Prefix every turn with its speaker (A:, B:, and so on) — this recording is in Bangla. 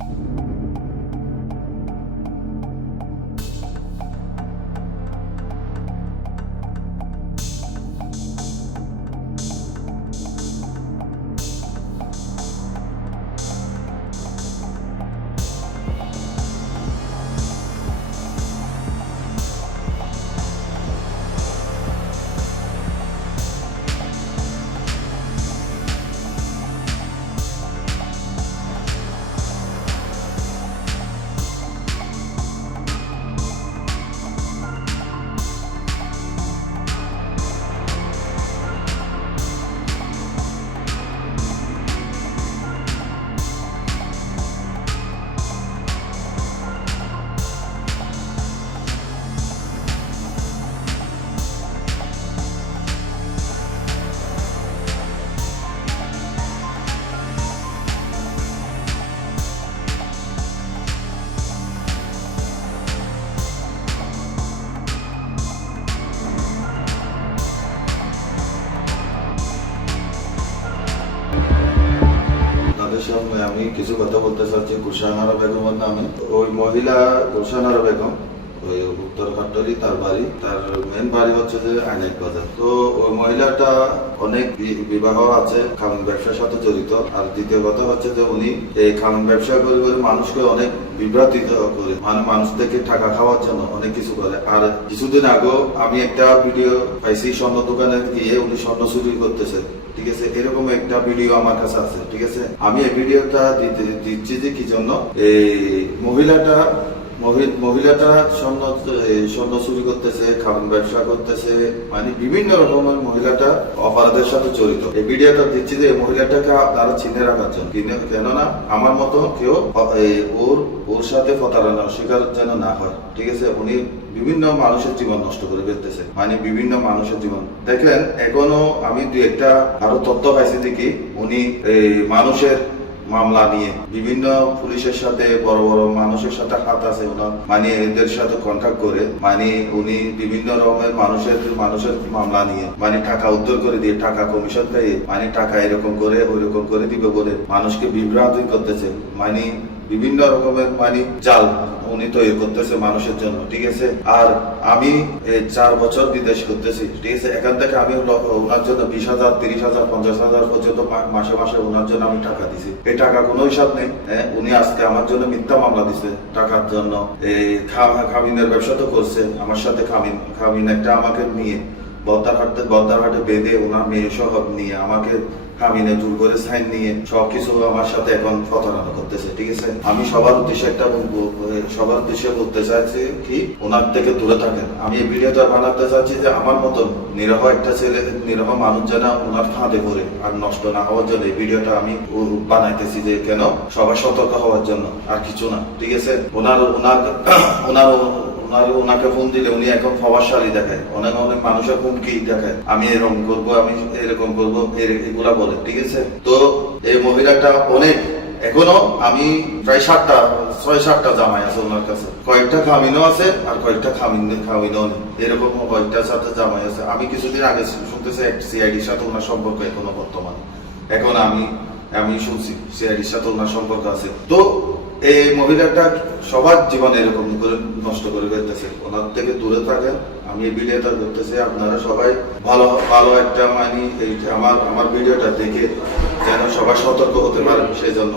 A: you আমি কিছু কথা বলতে চাচ্ছি গুলশানারা বেগমের নামে। ওই মহিলা গুলশানারা বেগম ওই উত্তর কাটরি তার বাড়ি। তার মেন বাড়ি হচ্ছে যে আইনাক বাজার। তো ওই মহিলাটা অনেক বিবাহ আছে, খামিন ব্যবসার সাথে জড়িত। আর দ্বিতীয় কথা হচ্ছে যে উনি এই খামিন ব্যবসা করে করে মানুষকে অনেক বিভ্রান্তিত করে। মানে মানুষ টাকা খাওয়ার জন্য অনেক কিছু করে। আর কিছুদিন আগেও আমি একটা ভিডিও পাইছি স্বর্ণ দোকানে গিয়ে উনি স্বর্ণ চুরি করতেছে। ঠিক আছে? এরকম একটা ভিডিও আমার কাছে আছে। ঠিক আছে? আমি এই ভিডিওটা দিতে- দিচ্ছি যে কি জন্য? এই মহিলাটা মহি- মহিলাটা স্বর্ণ স্বর্ণ চুরি করতেছে খাবার ব্যবসা করতেছে মানে বিভিন্ন রকমের মহিলাটা অপরাধের সাথে জড়িত। এই ভিডিওটা দিচ্ছি যে মহিলাটাকে আপনারা চিনে রাখার জন্য। কেননা আমার মতো কেউ ওর ওর সাথে প্রতারণার শিকার যেন না হয়। ঠিক আছে? উনি বিভিন্ন মানুষের জীবন নষ্ট করে ফেলতেছে। মানে বিভিন্ন মানুষের জীবন। দেখেন এখনও আমি দু একটা আরও তথ্য পাইছি দেখি, উনি মানুষের মামলা নিয়ে। বিভিন্ন পুলিশের সাথে বড় বড় মানুষের সাথে হাত আছে ওনার। মানে এদের সাথে কন্ট্যাক্ট করে মানে উনি বিভিন্ন রকমের মানুষের মানুষের মামলা নিয়ে মানে টাকা উদ্ধার করে দিয়ে, টাকা কমিশন পেয়ে মানে টাকা এরকম করে, ওইরকম করে দিবে বলে মানুষকে বিভ্রান্ত করতেছে। মানে বিভিন্ন রকমের মানে জাল উনি তৈরি করতেছে মানুষের জন্য ঠিক আছে? আর আমি চার বছর বিদেশ করতেছি ঠিক আছে? এখান থেকে আমি ওনার জন্য বিশ হাজার তিরিশ হাজার পঞ্চাশ হাজার পর্যন্ত মাসে মাসে ওনার জন্য আমি টাকা দিছি। এই টাকা কোনো হিসাব নেই হ্যাঁ, উনি আজকে আমার জন্য মিথ্যা মামলা দিছে টাকার জন্য। এই খামিনের ব্যবসা তো করছে আমার সাথে খামিন খামিন একটা আমাকে নিয়ে বদ্দারহাটে বদ্দারহাটে বেঁধে ওনার মেয়ে সহ নিয়ে আমাকে কামিনে জোর করে সাইন নিয়ে সবকিছু আমার সাথে এখন প্রতারণা করতেছে, ঠিক আছে? আমি সবার উদ্দেশ্যে একটা সবার উদ্দেশ্যে বলতে চাইছি কি, ওনার থেকে দূরে থাকেন। আমি এই ভিডিওটা বানাতে চাচ্ছি যে আমার মতন নিরহ একটা ছেলে, নিরহ মানুষ যেন ওনার ফাঁদে পড়ে আর নষ্ট না হওয়ার জন্য এই ভিডিওটা আমি বানাইতেছি যে কেন? সবাই সতর্ক হওয়ার জন্য, আর কিছু না, ঠিক আছে? ওনার ওনার ওনার ওনার ওনাকে ফোন দিলে উনি এখন প্রভাবশালী দেখায়। অনেক অনেক মানুষের হুমকি দেখায়। আমি এরকম করব, আমি এরকম করব এগুলা বলে, ঠিক আছে? তো এই মহিলাটা অনেক, এখনও আমি প্রায় সাতটা, ছয় সাতটা জামাই আছে ওনার কাছে। কয়েকটা খামিনও আছে আর কয়েকটা খামিন খামিনও নেই। এরকম কয়েকটা সাথে জামাই আছে। আমি কিছুদিন আগে শুনতেছি এক সিআইডির সাথে ওনার সম্পর্ক এখনও বর্তমানে। এখন আমি আমি শুনছি সিআইডির সাথে ওনার সম্পর্ক আছে। তো এই মহিলাটা সবার জীবনে এরকম করে নষ্ট করে ফেলতেছে। ওনার থেকে দূরে থাকে আমি এই ভিডিওটা করতেছি আপনারা সবাই ভালো ভালো একটা মানে এই আমার আমার ভিডিওটা দেখে যেন সবাই সতর্ক হতে পারেন, সেই জন্য।